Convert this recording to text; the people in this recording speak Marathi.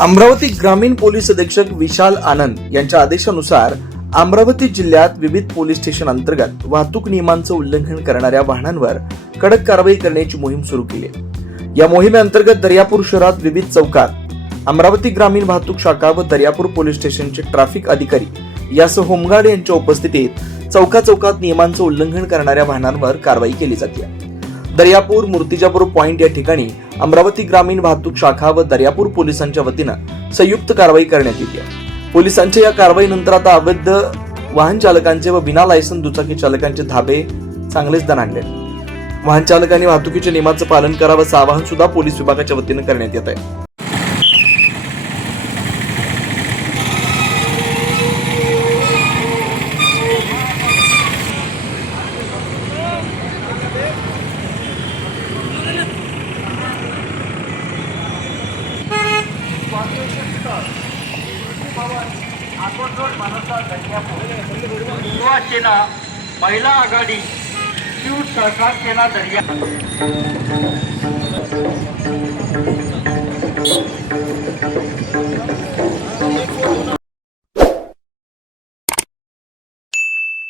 अमरावती ग्रामीण पोलीस अधीक्षक विशाल आनंद यांच्या आदेशानुसार अमरावती जिल्ह्यात विविध पोलीस स्टेशन अंतर्गत वाहतूक नियमांचं उल्लंघन करणाऱ्या वाहनांवर कडक कारवाई करण्याची मोहीम सुरू केली आहे। या मोहिमेअंतर्गत दर्यापूर शहरात विविध चौकात अमरावती ग्रामीण वाहतूक शाखा व दर्यापूर पोलीस स्टेशनचे ट्रॅफिक अधिकारी यासह होमगार्ड यांच्या उपस्थितीत चौकात नियमांचं उल्लंघन करणाऱ्या वाहनांवर कारवाई केली जाते। दर्यापूर मूर्तिजापूर पॉइंट या ठिकाणी अमरावती ग्रामीण वाहतूक शाखा व दर्यापूर पोलिसांच्या वतीनं संयुक्त कारवाई करण्यात येते। पोलिसांच्या या कारवाईनंतर आता अवैध वाहन चालकांचे व बिना लायसन दुचाकी चालकांचे धाबे चांगलेच दणाणले। वाहन चालकांनी वाहतुकीच्या नियमांचं पालन करावं असं आवाहन सुद्धा पोलीस विभागाच्या वतीनं करण्यात येत आहे। सेना महिला आघाडी शिव सहकार सेना दर्या